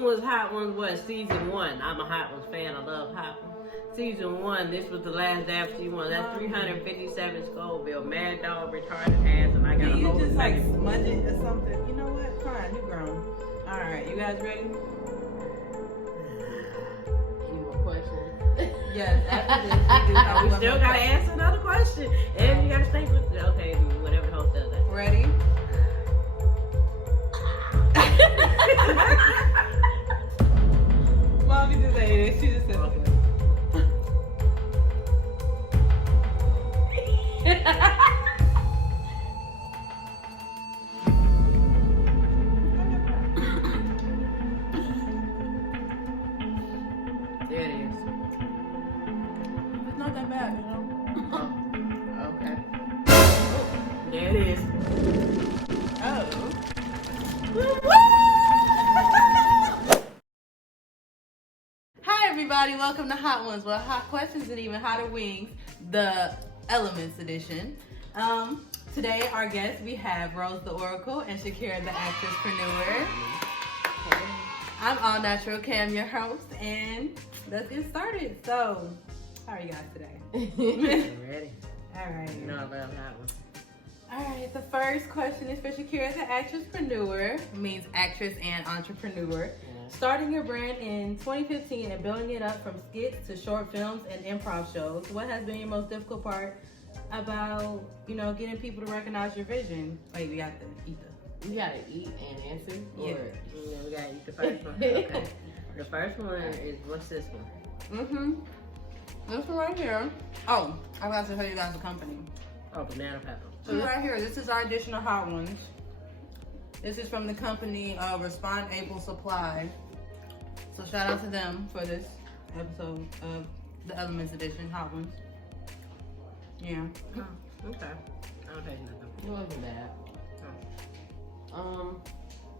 one was Hot Ones, what, season 1. I'm a Hot Ones fan. I love Hot Ones. Season 1, this was the last day of season 1. That's 357 Scoville. Mad Dog, retarded ass, and I got a whole just like smudge it or something. You know what? Fine, you grown. Alright, you guys ready? Any more questions? Yes, after this, we still gotta answer another question. And you gotta stay with it. Okay, whatever the host does that. Ready? Mommy just ate it. She just said okay. There it is. It's not that bad, you know? Okay. There it is. Oh. Hi everybody, welcome to Hot Ones, where hot questions and even hotter wings, the Elements edition. Today our guests, we have Rose the Oracle and Shakira the Actresspreneur. I'm AllNaturalKam, your host, and let's get started. So, how are you guys today? Ready? Alright. You know I love Hot Ones. Alright, the first question is for Shakira the Actresspreneur. It means actress and entrepreneur. Yeah. Starting your brand in 2015 and building it up from skits to short films and improv shows, what has been your most difficult part about, getting people to recognize your vision? Wait, we got to eat the... You gotta eat and answer? Yeah. Yeah, we gotta eat the first one. Okay. The first one is, what's this one? This one right here. Oh, I got to tell you guys the company. Oh, banana pepper. So right here, this is our edition of Hot Ones. This is from the company Respond Able Supply. So shout out to them for this episode of the Elements edition, Hot Ones. Yeah. Oh, okay. I don't taste nothing. It wasn't bad.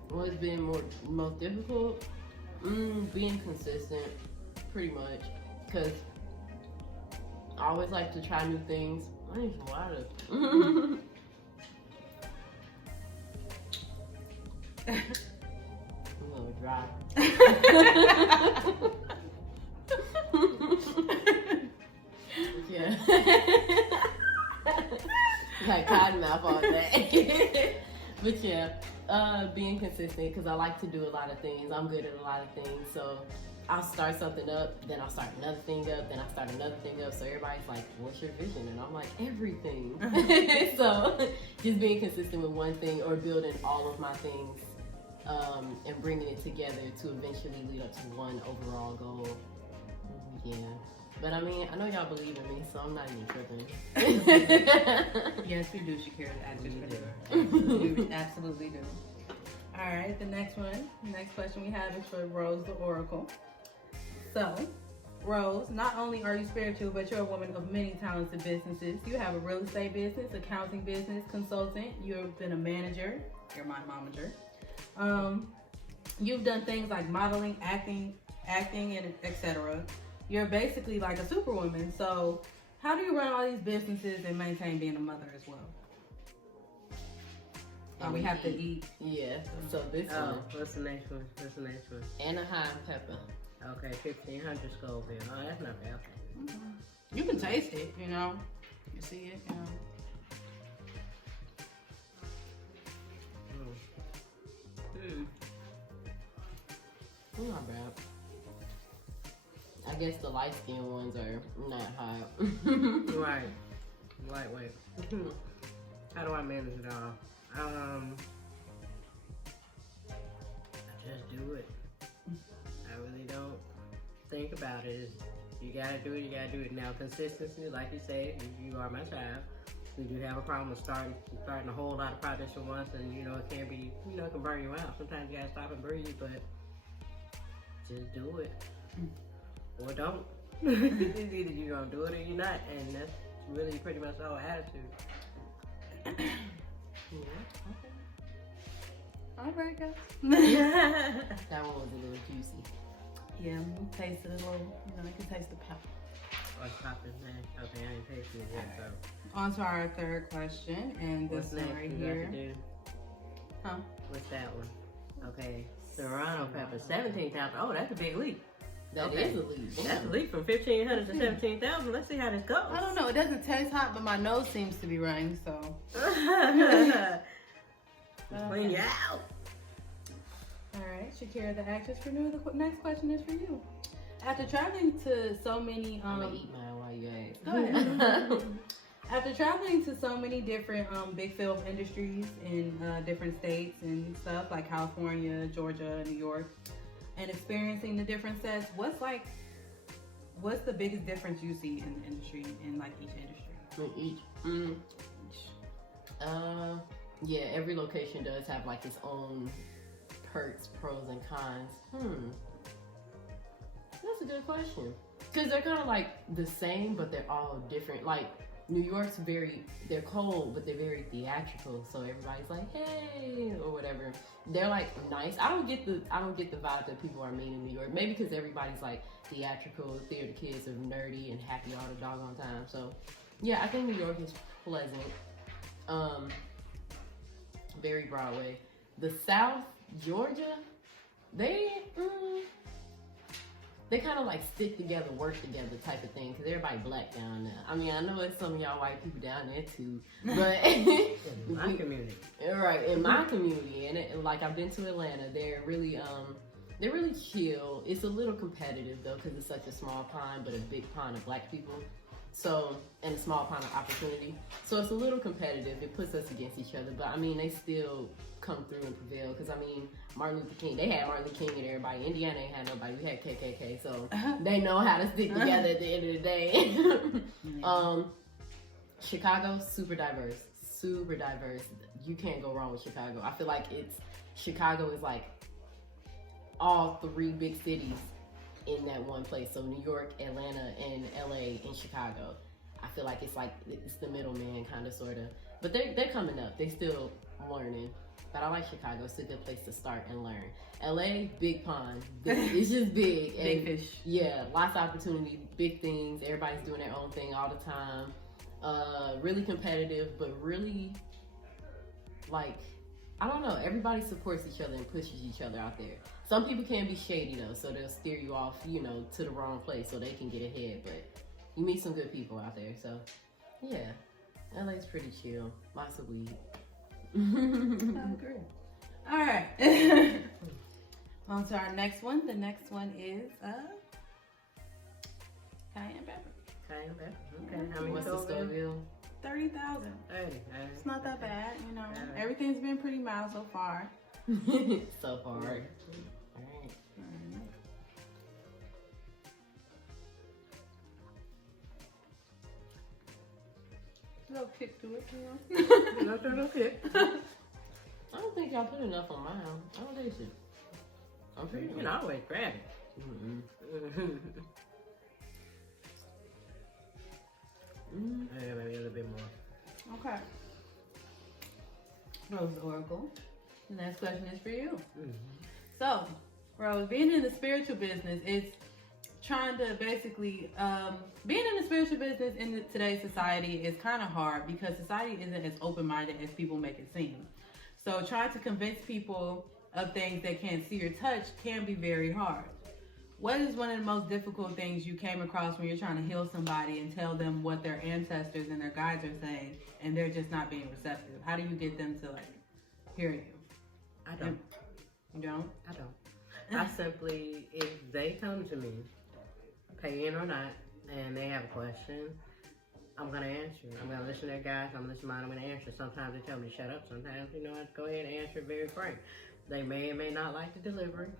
What's been most difficult? Being consistent, pretty much. Cause I always like to try new things. I need some water. A little dry. Yeah. Like cotton mouth all day. But yeah, being consistent, because I like to do a lot of things. I'm good at a lot of things. So I'll start something up, then I'll start another thing up, then I'll start another thing up. So everybody's like, what's your vision? And I'm like, everything. So just being consistent with one thing or building all of my things and bringing it together to eventually lead up to one overall goal. Yeah. But I mean, I know y'all believe in me, so I'm not even tripping. Yes, we do, Shakira the Actresspreneur. We absolutely do. All right, the next question we have is for Rose the Oracle. So, Rose, not only are you spiritual, but you're a woman of many talented businesses. You have a real estate business, accounting business, consultant. You've been a manager. You're my momager. You've done things like modeling, acting, and etc. You're basically like a superwoman. So, how do you run all these businesses and maintain being a mother as well? We have to eat. Yeah. So this one. What's the next one? Anaheim pepper. Okay, 1500 Scoville. Oh, that's not bad. You can taste it, You see it, Not bad. I guess the light skinned ones are not hot. Right. Lightweight. How do I manage it all? I just do it. I really don't think about it. You gotta do it. Now, consistency, like you say, you are my child. We do have a problem with starting a whole lot of projects at once, and it can be, it can burn you out. Sometimes you gotta stop and breathe, but just do it. Or don't. It's either you're gonna do it or you're not, and that's really pretty much the whole attitude. Yeah. Okay. All right, guys. That one was a little juicy. Yeah, we tasted a little, you can taste the pepper. What's poppin', man? Okay, I ain't tasted it yet, so. On to our third question, and this one right here. Huh? What's that one? Okay, Serrano pepper, 17,000. Oh, that's a big leap. That is a leap. That's a leap from 1,500 to 17,000. Let's see how this goes. I don't know. It doesn't taste hot, but my nose seems to be running, so. Clean you out. All right, Shakira, the actress for New. The next question is for you. After traveling to so many, I'm gonna eat mine while you ask. Go ahead. After traveling to so many different big film industries in different states and stuff like California, Georgia, New York, and experiencing the different sets, what's the biggest difference you see in the industry, in like each industry? Yeah, every location does have like its own perks, pros, and cons. That's a good question. Because they're kind of like the same, but they're all different. Like, New York's they're cold, but they're very theatrical. So everybody's like, hey, or whatever. They're like nice. I don't get the vibe that people are mean in New York. Maybe because everybody's like theatrical, theater kids are nerdy and happy all the doggone time. So yeah, I think New York is pleasant. Very Broadway. The South, Georgia, they kind of like stick together, work together type of thing, because everybody black down there. I mean, I know it's some of y'all white people down there too, but in my community. Right, in my community, and like I've been to Atlanta, they're really chill. It's a little competitive though, because it's such a small pond, but a big pond of black people. So, and a small pond of opportunity. So it's a little competitive. It puts us against each other, but I mean, they still come through and prevail. Because I mean, Martin Luther King, they had Martin Luther King and everybody. Indiana ain't had nobody. We had KKK, so they know how to stick together at the end of the day. Chicago, super diverse. You can't go wrong with Chicago. I feel like Chicago is like all three big cities in that one place. So New York, Atlanta, and LA, and Chicago. I feel like it's the middleman kind of, sort of. But they're coming up. They still learning. But I like Chicago. It's a good place to start and learn. LA, big pond. It's just big. Big fish. Yeah, lots of opportunity, big things. Everybody's doing their own thing all the time. Really competitive, but really, like, I don't know. Everybody supports each other and pushes each other out there. Some people can be shady though, so they'll steer you off, to the wrong place so they can get ahead. But you meet some good people out there, so yeah, LA's pretty chill. Lots of weed. I agree. All right. On to our next one. The next one is cayenne pepper. Cayenne pepper. Okay. How many What's the Scoville? 30,000. 30. It's not that bad, Everything's been pretty mild so far. So far. All right. Little kick to it, No kick. I don't think y'all put enough on mine. I don't think so. I'm pretty You can always grab it. Yeah, maybe a little bit more. Okay. Rose Oracle. The next question is for you. So, Rose, being in the spiritual business, it's trying to basically, being in the spiritual business in today's society is kind of hard because society isn't as open-minded as people make it seem. So trying to convince people of things they can't see or touch can be very hard. What is one of the most difficult things you came across when you're trying to heal somebody and tell them what their ancestors and their guides are saying and they're just not being receptive? How do you get them to hear you? I don't. You don't? I don't. I simply, if they come to me, paying or not, and they have a question, I'm going to answer. I'm going to listen to their guys. I'm going to listen to mine. I'm going to answer. Sometimes they tell me to shut up. Sometimes, I go ahead and answer very frank. They may or may not like the delivery.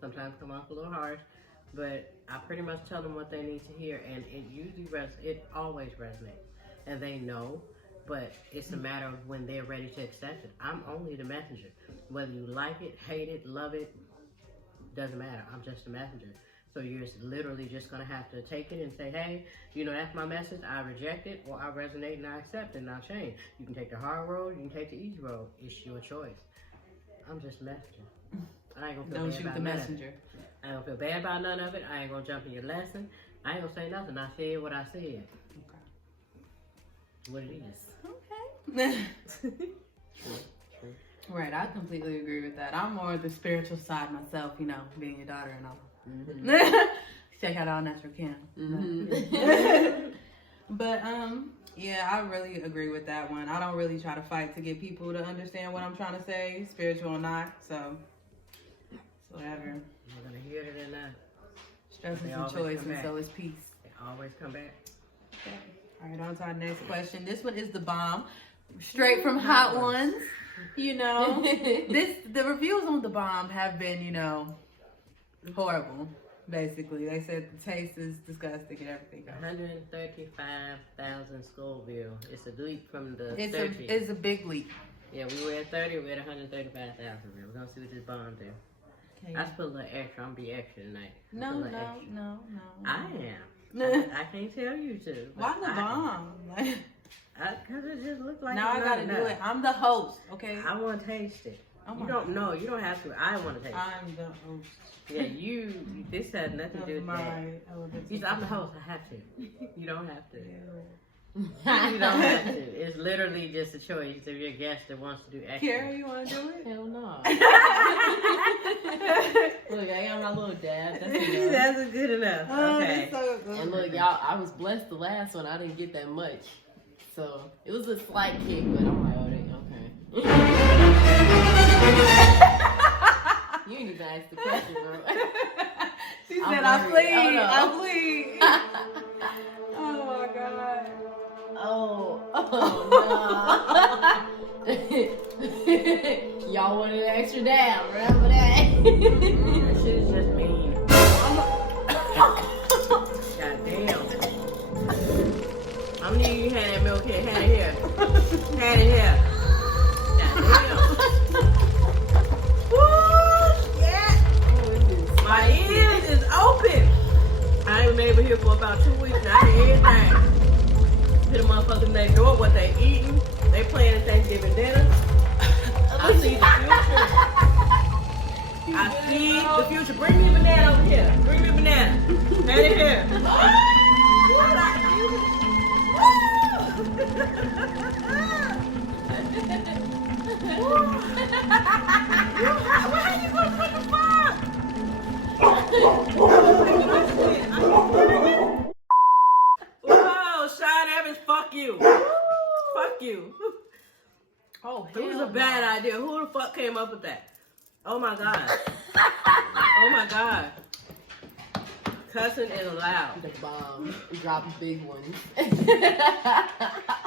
Sometimes come off a little harsh. But I pretty much tell them what they need to hear, and it always resonates. And they know, but it's a matter of when they're ready to accept it. I'm only the messenger. Whether you like it, hate it, love it, doesn't matter. I'm just a messenger. So you're literally just going to have to take it and say, hey, that's my message. I reject it, or I resonate and I accept it and I'll change. You can take the hard road, you can take the easy road. It's your choice. I'm just a messenger. I ain't going to feel Don't bad shoot about the none of messenger. it. I don't feel bad about none of it. I ain't going to jump in your lesson. I ain't going to say nothing. I said what I said. Okay. What it is. Okay. True. Right, I completely agree with that. I'm more the spiritual side myself, you know, being your daughter and all. Check out AllNaturalKam. But yeah, I really agree with that one. I don't really try to fight to get people to understand what I'm trying to say, spiritual or not. So it's whatever. We're gonna hear it or not. Stress is a choice, and so is peace. They always come back. Okay. All right, on to our next question. This one is the bomb, straight from Hot Ones. You know, the reviews on the bomb have been, you know, horrible. Basically, they said the taste is disgusting and everything. 135,000 Scoville. It's a leap from the 30. It's a big leap. Yeah, we were at 30. We're at 135,000. We're gonna see what this bomb do. Okay. I just put a little extra. I'm gonna be extra tonight. No. I am. I can't tell you to. Why the bomb? Because it just looks like now I gotta do it. I'm the host, okay? I want to taste it. Oh you don't know. You don't have to. I want to taste it. I'm the host. Yeah, this has nothing to do with that. I'm the host. I have to. You don't have to. You don't have to. It's literally just a choice of your guest that wants to do extra. Carrie, you want to do it? Hell no. Look, I got my little dab. That's enough. That's good enough. Okay. So And look, y'all, I was blessed the last one. I didn't get that much. So it was a slight kick, but I'm like, oh, okay. You didn't even ask the question, bro. She said, I plead. Oh my God. Oh no. Y'all wanted an extra dab, remember that? That shit is just mean. God damn. How many of you had that milk here? Had it here. Had it here. God damn. Woo! Yeah. My ears is open. I ain't been able here for about 2 weeks now. I hear everything. Hit a motherfucker next door, what they eating. They planning Thanksgiving dinner. I see the future. I see the future. Bring me a banana over here. Bring me a banana. Hand it here. What are you? Where are you going to put the fire? Whoa, Sean Evans, fuck you. Fuck you. Oh, It was a bad idea. Who the fuck came up with that? Oh my God. Oh my God. Cussing is allowed. The bomb. Drop big ones.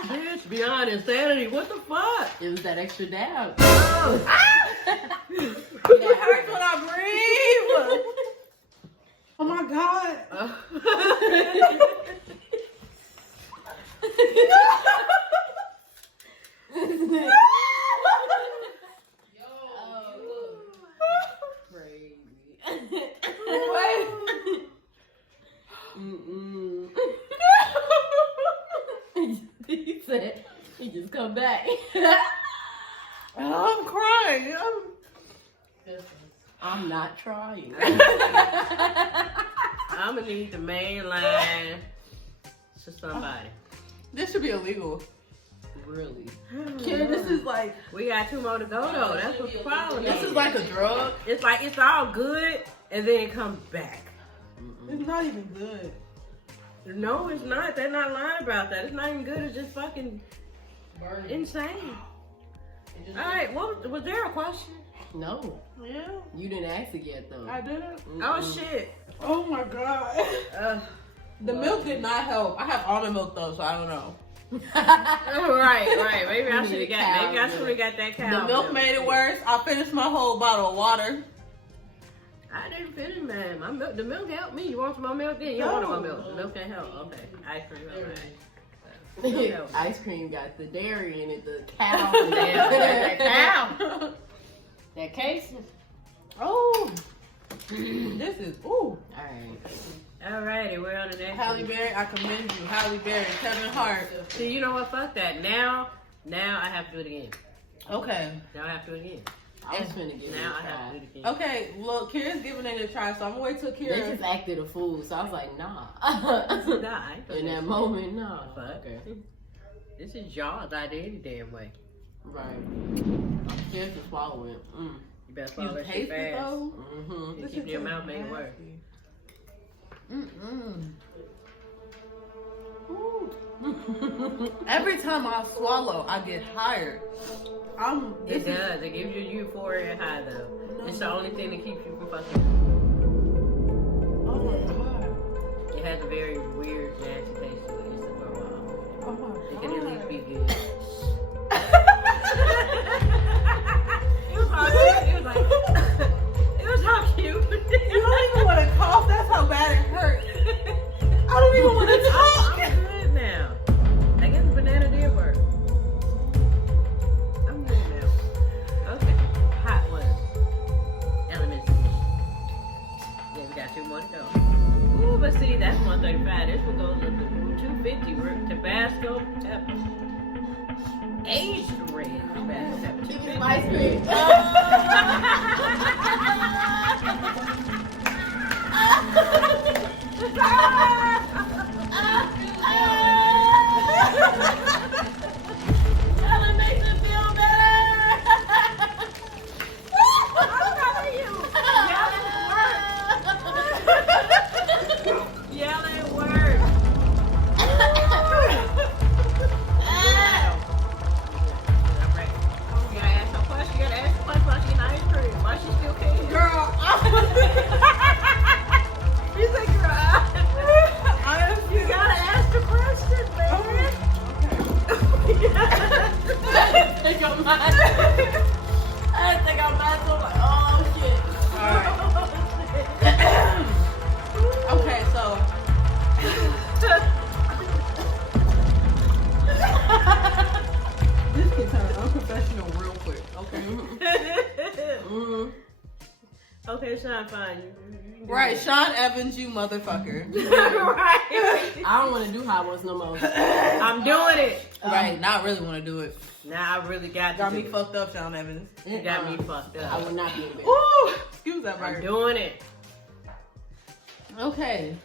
Bitch, beyond insanity. What the fuck? It was that extra dab. Oh. It hurts when I breathe. Oh my God. Wait. He said he just come back. I'm crying. I'm not trying. I'm gonna need the main line to somebody. This should be illegal. Really? Kid, this is like, We got 2 more to go though. That's what the problem is. this is like a drug. It's like it's all good and then it comes back. It's not even good. No, it's not. They're not lying about that. It's not even good. It's just fucking insane. All right. Was there a question? No. Yeah, You didn't ask it yet, though. I didn't. Oh shit. Oh my God. The milk did not help. I have almond milk though, so I don't know. Right. Maybe I You should need have cow got. Maybe I should have got that cow. The milk made it worse. I finished my whole bottle of water. I didn't finish, man. My milk. The milk helped me. You want some more milk? Then you want more milk. The milk can't help. Okay. Ice cream. All right. Ice cream got the dairy in it, the cow. That cow. That case. Oh, this is ooh. Alright. Alrighty, we're on the next Halle one. Berry, I commend you. Halle Berry, Kevin Hart. See, you know what? Fuck that. Now I have to do it again. Okay. Now I have to do it again. I was finna get Now I it have to do it again. Okay, look, Kira's giving it a try, so I'm gonna wait till They Kira. just acted a fool, so I was like, nah. Nah, I ain't In that moment, nah. Fuck. Okay. This is y'all's idea any damn way. Right. I'm scared to swallow it. You better swallow that shit taste it fast. though? You keep your mouth made work. Every time I swallow, I get tired. It does. It gives you euphoria high though. It's the only thing that keeps you from fucking. Oh my god. It has a very weird, nasty taste to it. It's a throw off. Oh my It can at least be good. It was how cute. You don't even want to cough. That's how bad it hurt. I don't even want to talk. I'm good now. I guess the banana did work. I'm good now. Okay. Hot one. Elements edition. Yeah, we got 2 more to go. Ooh, but see, that's 135. This one goes up to 250. We're Tabasco pepper. Aged red Tabasco pepper. 250. Ice cream. Ellen makes it feel better. I'm telling you. Yelling works. You gotta ask her question. You gotta ask her question while she eating ice cream. Why she still can't? Girl, You think you're You gotta ask the question, baby. I think I'm mad. I think I'm mad. So I'm like, oh shit. okay, so this can turn unprofessional real quick. Okay. Okay, Sean, fine. You can do Right, it. Sean Evans, you motherfucker. Right. I don't want to do hot ones no more. I'm doing it. Right, now I really want to do it. Now I really got Got to me do it. fucked up, Sean Evans. You got me fucked I up. would not be embarrassed. Ooh, excuse that I'm word. doing it. Okay.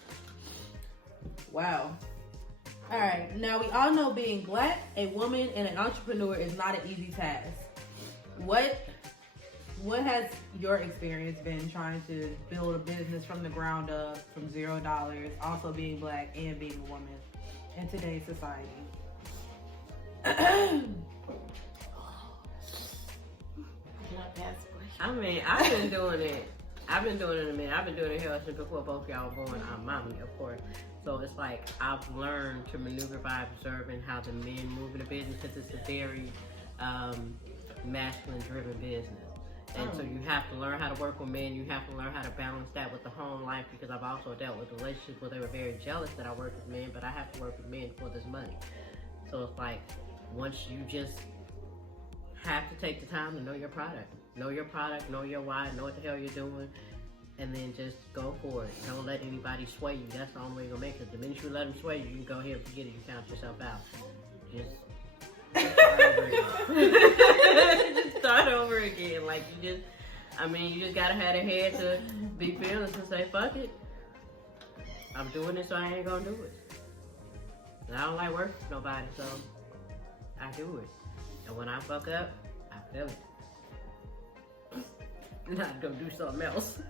Wow. All right. Now we all know being black, a woman, and an entrepreneur is not an easy task. What has your experience been trying to build a business from the ground up, from $0, also being black and being a woman in today's society? I mean, I've been doing it. I've been doing it a minute. I've been doing it here since before both y'all were born. I'm mommy, of course. So it's like I've learned to maneuver by observing how the men move in the business because it's a very masculine-driven business. And so you have to learn how to work with men. You have to learn how to balance that with the home life because I've also dealt with relationships where they were very jealous that I worked with men, but I have to work with men for this money. So it's like once you just have to take the time to know your product. Know your product, know your why, know what the hell you're doing, and then just go for it. Don't let anybody sway you. That's the only way you're going to make it. The minute you let them sway you, you can go ahead and forget it. You count yourself out. Just start over again. Just start over again. Like you just got to have the head to be fearless and say, fuck it. I'm doing this, so I ain't going to do it. And I don't like working for nobody, so I do it. And when I fuck up, I feel it. Not go do something else.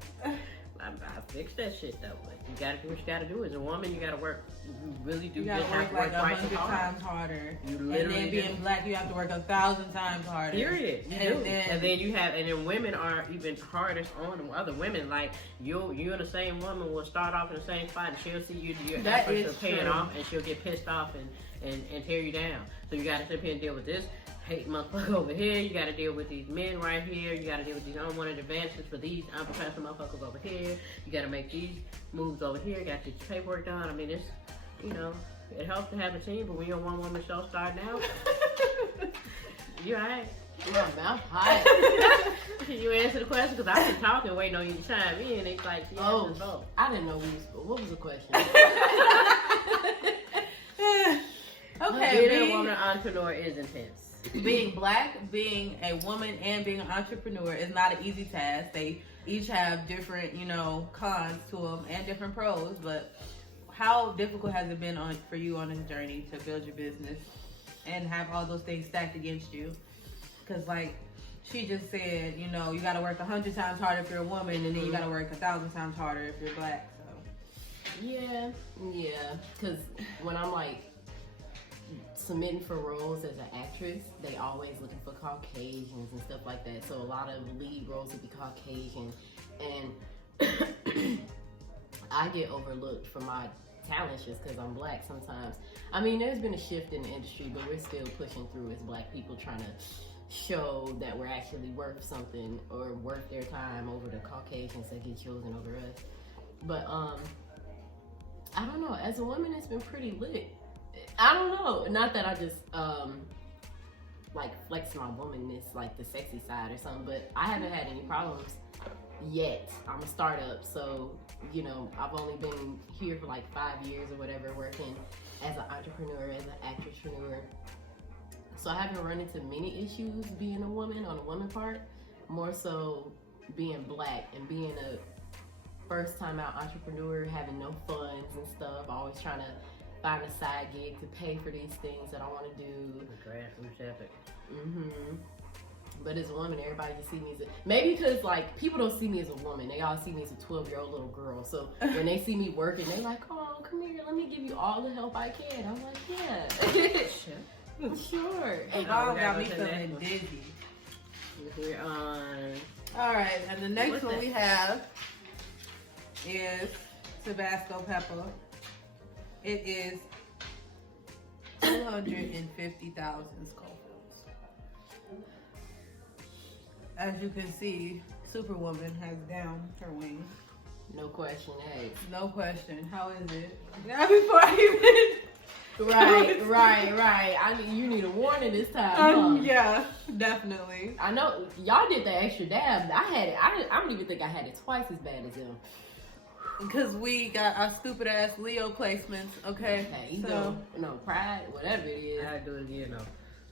I fix that shit though. Like you gotta do what you gotta do. As a woman, you gotta work. You really do. You gotta work like 100 times harder. You and literally then being black, you have to work 1,000 times harder. Period. You do. And then women are even hardest on other women. Like you and the same woman will start off in the same spot, and she'll see your efforts are paying off, and she'll get pissed off and tear you down. So you gotta sit here and deal with this hate motherfucker over here. You gotta deal with these men right here. You gotta deal with these unwanted advances for these unprofessional motherfuckers over here. You gotta make these moves over here. You gotta get your paperwork done. I mean, it's, it helps to have a team, but when you're a one-woman show starting out, you alright. My mouth hot. Can you answer the question? Because I've been talking, waiting on you to chime in. It's like, I didn't know what was the question? Okay, being a woman entrepreneur is intense. Being black, being a woman, and being an entrepreneur is not an easy task. They each have different, cons to them and different pros. But how difficult has it been for you on this journey to build your business and have all those things stacked against you? Because, like, she just said, you know, you got to work 100 times harder if you're a woman, and then you got to work 1,000 times harder if you're black. So Yeah. Because when I'm like submitting for roles as an actress, they always looking for Caucasians and stuff like that. So a lot of lead roles would be Caucasian, and I get overlooked for my talents just because I'm black sometimes. I mean, there's been a shift in the industry, but we're still pushing through as black people, trying to show that we're actually worth something or worth their time over the Caucasians that get chosen over us. But I don't know, as a woman it's been pretty lit. I don't know, not that I just like flex my womanness, like the sexy side or something, but I haven't had any problems yet. I'm a startup, so you know, I've only been here for like 5 years or whatever, working as an entrepreneur, as an actress-preneur. So I haven't run into many issues being a woman on the woman part, more so being black and being a first time out entrepreneur, having no funds and stuff, always trying to find a side gig to pay for these things that I want to do. The grassroots effort. But as a woman, everybody just see me as maybe because like people don't see me as a woman, they all see me as a 12-year-old little girl. So when they see me working, they like, oh, come here, let me give you all the help I can. I'm like, yeah. Sure. it all got me feeling dizzy. We're on. All right, and the next What's one that? we have is Tabasco pepper. It is 250,000 Scovilles. As you can see, Superwoman has down her wing. No question asked. No question. How is it? Not before I even. Right. You need a warning this time. Huh? Yeah, definitely. I know y'all did the extra dab. I had it. I don't even think I had it twice as bad as them. Because we got our stupid ass Leo placements, okay? Ego, pride, whatever it is. I gotta do it again though.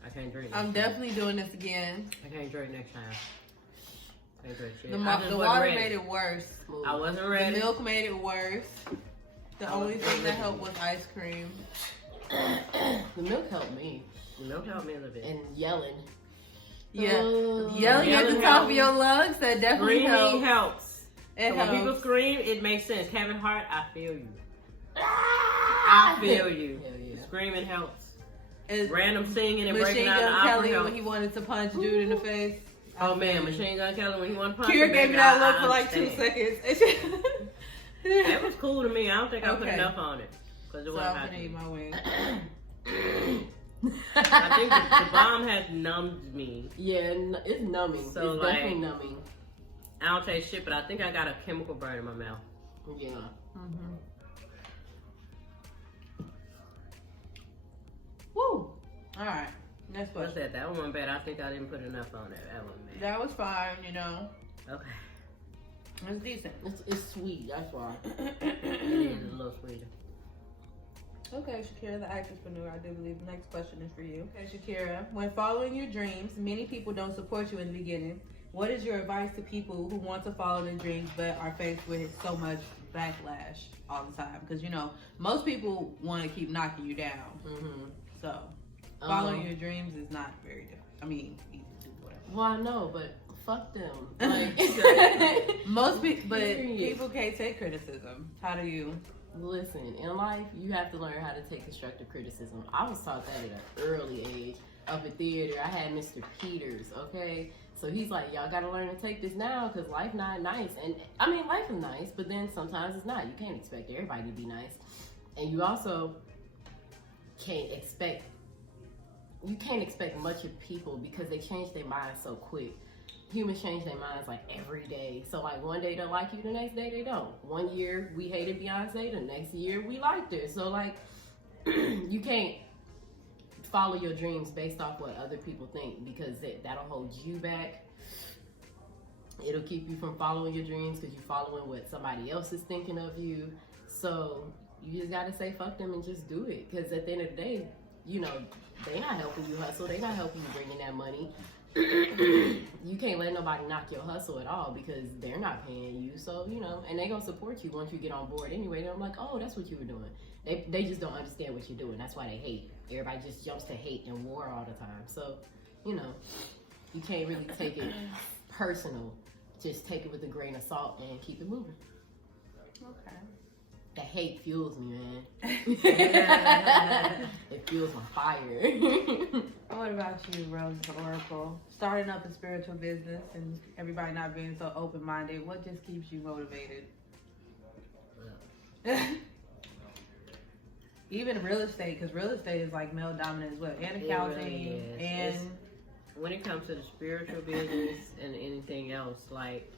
I can't drink. I'm definitely doing this again. I can't drink next time. Can't drink shit. The I just water wasn't ready. made it worse. I wasn't ready. The milk made it worse. The only thing that helped was ice cream. The milk helped me. The milk helped me a little bit. And yelling. Yeah. Oh. Yelling at the top of your lungs, that definitely Screaming helps. helps. It So helps. when people scream, it makes sense. Kevin Hart, I feel you. I feel you. Hell yeah. Screaming helps. It's Random singing and breaking Machine out the Gun opera Kelly helps. when he wanted to punch dude in the face. Oh man, Machine Gun Kelly when he wanted to punch Kier him, gave me baby, that I look for like 2 understand. seconds. That was cool to me. I don't think I put Okay. enough on it. Because it So wasn't I'm hot. gonna eat my wing. I think the bomb has numbed me. Yeah, it's numbing. So, it's like- definitely numbing. I don't taste shit, but I think I got a chemical burn in my mouth. Yeah. Mm-hmm. Woo! Alright, next What's question. that? That one went bad. I think I didn't put enough on it. That one bad. That was fine, you know. Okay. It's decent. It's sweet, that's why. It is a little sweeter. Okay, Shakira, the actress-preneur, I do believe the next question is for you. Okay, Shakira, when following your dreams, many people don't support you in the beginning. What is your advice to people who want to follow their dreams but are faced with so much backlash all the time? Because, you know, most people want to keep knocking you down. Mm-hmm. So, following your dreams is not very difficult. I mean, easy to do, whatever. Well, I know, but fuck them. Like, Most people, but Period. people can't take criticism. How do you? listen, in life, you have to learn how to take constructive criticism. I was taught that at an early age. Up at theater, I had Mr. Peters, okay? So he's like, y'all gotta learn to take this now because life not nice. And I mean, life is nice, but then sometimes it's not. You can't expect everybody to be nice. And you also can't expect much of people because they change their minds so quick. Humans change their minds like every day. So like one day they like you, the next day they don't. One year we hated Beyonce, the next year we liked her. So like you can't follow your dreams based off what other people think because that'll hold you back. It'll keep you from following your dreams because you're following what somebody else is thinking of you. So you just gotta say fuck them and just do it because at the end of the day, you know, they not helping you hustle. They not helping you bring in that money. You can't let nobody knock your hustle at all because they're not paying you. So, you know, and they gonna support you once you get on board anyway. They're like, oh, that's what you were doing. They just don't understand what you're doing. That's why they hate. Everybody just jumps to hate and war all the time. So, you know, you can't really take it personal. Just take it with a grain of salt and keep it moving. Okay. That hate fuels me, man. Yeah. It fuels my fire. What about you, Rose the Oracle? Starting up a spiritual business and everybody not being so open-minded, what just keeps you motivated? Even real estate, because real estate is like male dominant as well, and accounting, really is. and When it comes to the spiritual business and anything else, like,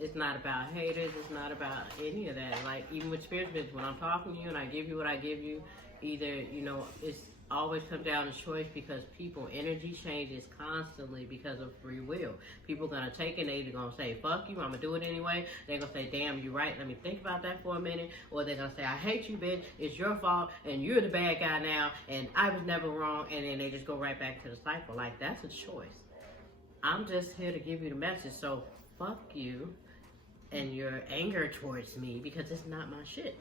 it's not about haters, it's not about any of that. Like, even with spiritual business, when I'm talking to you and I give you what I give you, either, you know, it's always come down to choice, because people, energy changes constantly because of free will. People gonna take it, they're either gonna say, fuck you, I'm gonna do it anyway. They're gonna say, damn, you're right, let me think about that for a minute. Or they're gonna say, I hate you, bitch, it's your fault, and you're the bad guy now, and I was never wrong, and then they just go right back to the cycle. Like, that's a choice. I'm just here to give you the message, so fuck you and your anger towards me, because it's not my shit.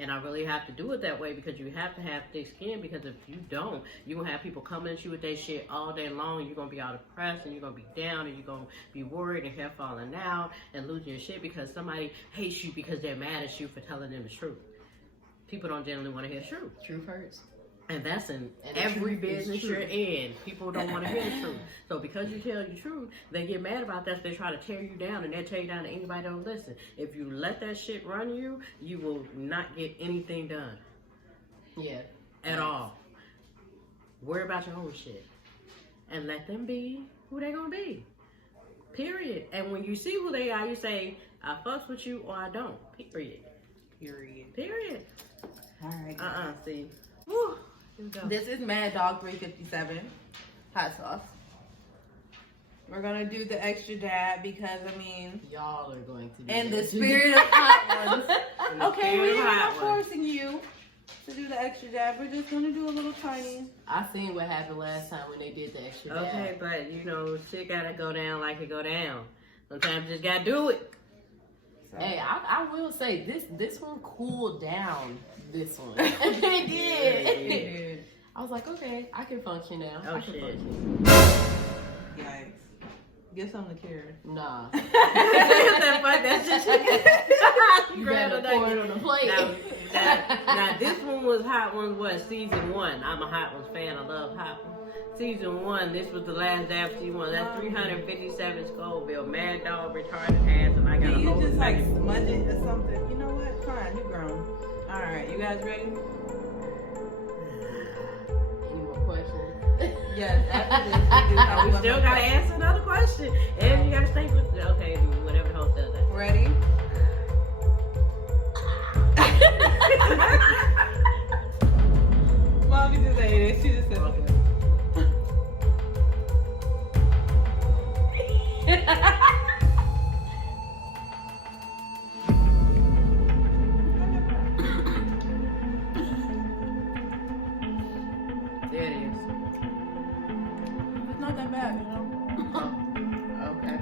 And I really have to do it that way, because you have to have thick skin, because if you don't, you're going to have people coming at you with their shit all day long. You're going to be all depressed, and you're going to be down, and you're going to be worried and hair falling out and losing your shit because somebody hates you because they're mad at you for telling them the truth. People don't generally want to hear the truth. Truth hurts. And that's in And every the truth is business true. you're in. People don't want to hear the truth. So because you tell the truth, they get mad about that. So they try to tear you down, and they'll tear you down to anybody that don't listen. If you let that shit run you, you will not get anything done. Yeah. At all. Worry about your own shit. And let them be who they gonna be. Period. And when you see who they are, you say, I fucks with you or I don't. Period. Period. all right. See. Woo. Here we go. This is Mad Dog 357 hot sauce. We're gonna do the extra dab because I mean, Y'all are going to do in the that. spirit of hot ones. In the Okay, spirit we're of not hot ones. forcing you to do the extra dab. We're just gonna do a little tiny. I seen what happened last time when they did the extra dab. Okay, but you know, shit gotta go down like it go down. Sometimes you just gotta do it. So. Hey, I will say this one cooled down. This one, it did. I was like, okay, I can function now. Oh, I can shit. function. Yikes. Get some to Karen. Nah, Fuck that shit. you better pour it on the plate. Now, this one was Hot Ones, what, season 1. I'm a Hot Ones fan. I love Hot Ones. Season 1, this was the last dab season 1. That's 357 Scoville. Mad Dog, retarded ass, and I got a Can you whole just like second. smudge it or something? You know what? Fine, you grown. All right, you guys ready? Any more questions? Yes. After this, we do We still gotta answer another question. And you gotta think with, okay, whatever the host does that. Ready? Mommy just ate it. She just said. Okay. There it is. It's not that bad, you know. Okay.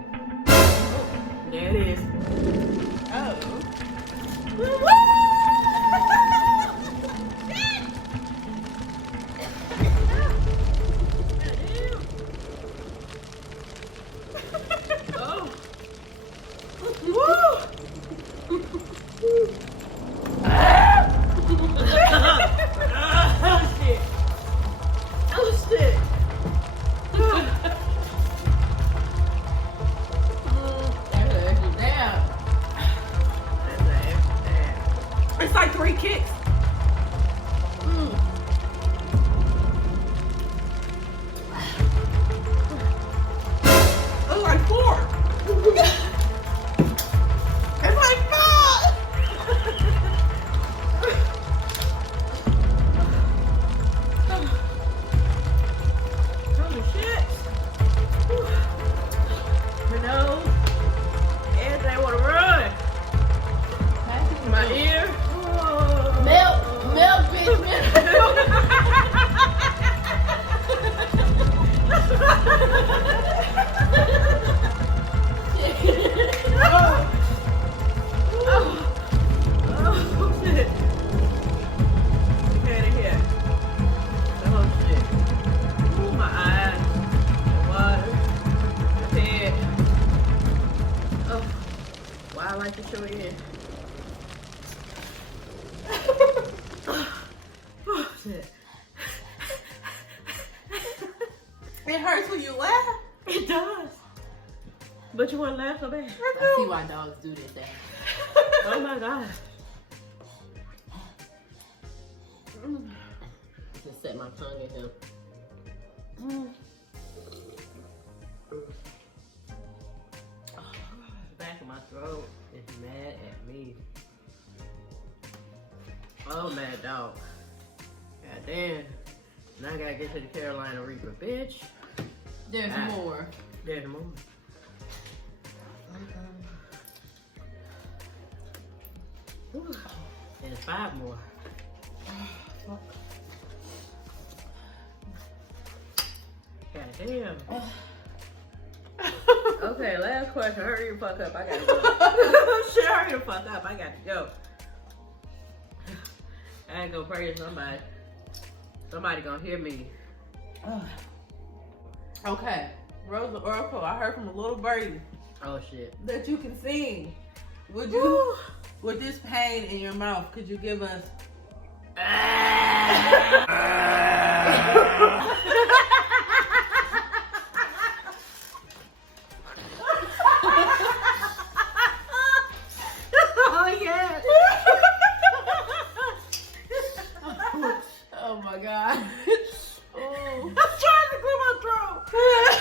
There it is. Oh. Oh. Oh shit. Oh shit. That's an extra dab. It's like 3 kicks. Oh, like 4. It's like 5. Holy shit. My nose. Everything wanna run. My ear. Oh. shit. It hurts when you laugh. It does. But you want to laugh so bad. I see why dogs do this. Oh my God. Just set my tongue in him. The back of my throat is mad at me. Oh, mad dog. God damn. Now I gotta get to the Carolina Reaper, bitch. There's more. There's more. There's 5 more. God damn. Okay, last question. Hurry the fuck up. I gotta go. Shit, hurry the fuck up. I gotta go. I gotta go pray to somebody. Somebody gonna hear me. Okay, Rose the Oracle, I heard from a little birdie Oh shit. that you can sing. Would you, with this pain in your mouth, could you give us? Oh yeah. Oh my God. Oh. I'm trying to clear my throat.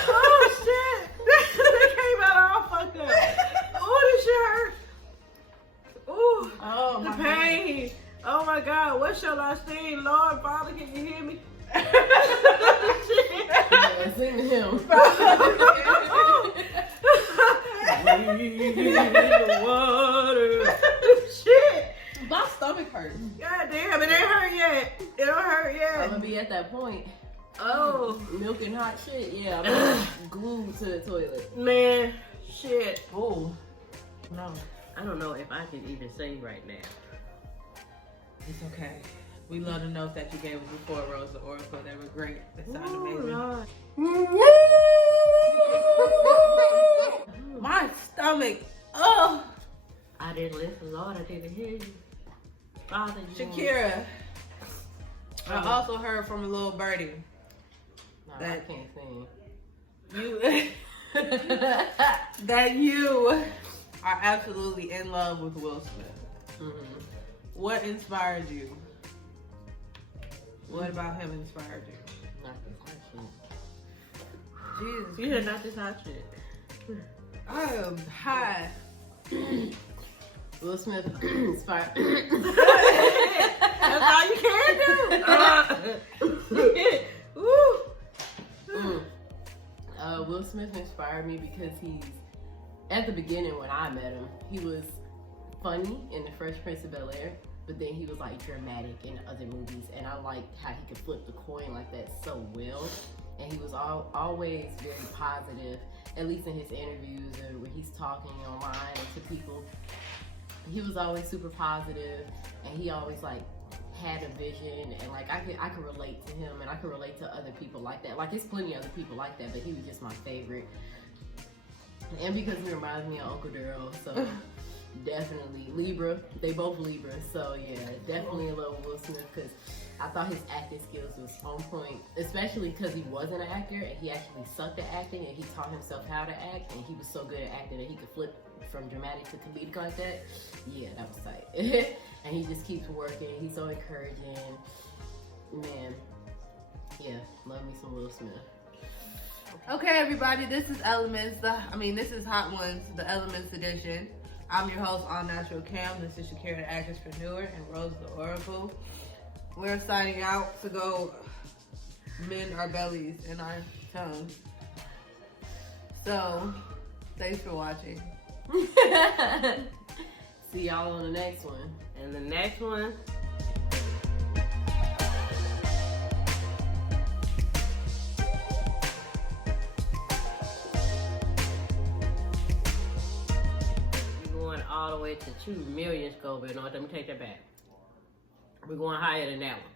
Oh shit. It came out all fucked up. Oh, this shit hurt. Ooh. Oh The my pain. Oh my God. What shall I sing? Lord, Father, can you hear me? Yeah, sing to him. The water. Shit. My stomach hurts. God damn, it ain't hurt yet. It don't hurt I'm yet. gonna be at that point. Oh, Milking hot shit. Yeah, I'm glued to the toilet. man. Shit. Oh no, I don't know if I can even sing right now. it's okay. We love the notes that you gave us before, Rose the Oracle. They were great. They sound amazing. Lord. My stomach. Oh, I didn't listen, Lord. I didn't hear you. Father, you Shakira. I also heard from a little birdie. No, I That- can't sing. You that you are absolutely in love with Will Smith. Mm-hmm. What inspired you? What about him inspired you? Not this hot shit. Jesus, You did not this hot shit. I am high. Will Smith inspired. That's all you can do. Woo. Will Smith inspired me because he's, at the beginning when I met him, he was funny in The Fresh Prince of Bel-Air, but then he was like dramatic in other movies, and I liked how he could flip the coin like that so well. And he was always very positive, at least in his interviews or when he's talking online to people. He was always super positive, and he always like had a vision, and like I could relate to him, and I could relate to other people like that. Like there's plenty of other people like that, but he was just my favorite. And because he reminds me of Uncle Daryl, so definitely Libra. They both Libra, so yeah, definitely in love with Will Smith because I thought his acting skills was on point, especially because he wasn't an actor and he actually sucked at acting, and he taught himself how to act, and he was so good at acting that he could flip from dramatic to comedic like that. Yeah, that was tight. And he just keeps working. He's so encouraging. Man, yeah, love me some Will Smith. Okay, everybody, this is Elements. This is Hot Ones, the Elements edition. I'm your host, AllNaturalKam. This is Shakira, the actress-preneur, and Rose the Oracle. We're signing out to go mend our bellies and our tongues. So, thanks for watching. See y'all on the next one. And the next one. We're going all the way to 2 million Scoville. No, let me take that back. We're going higher than that one.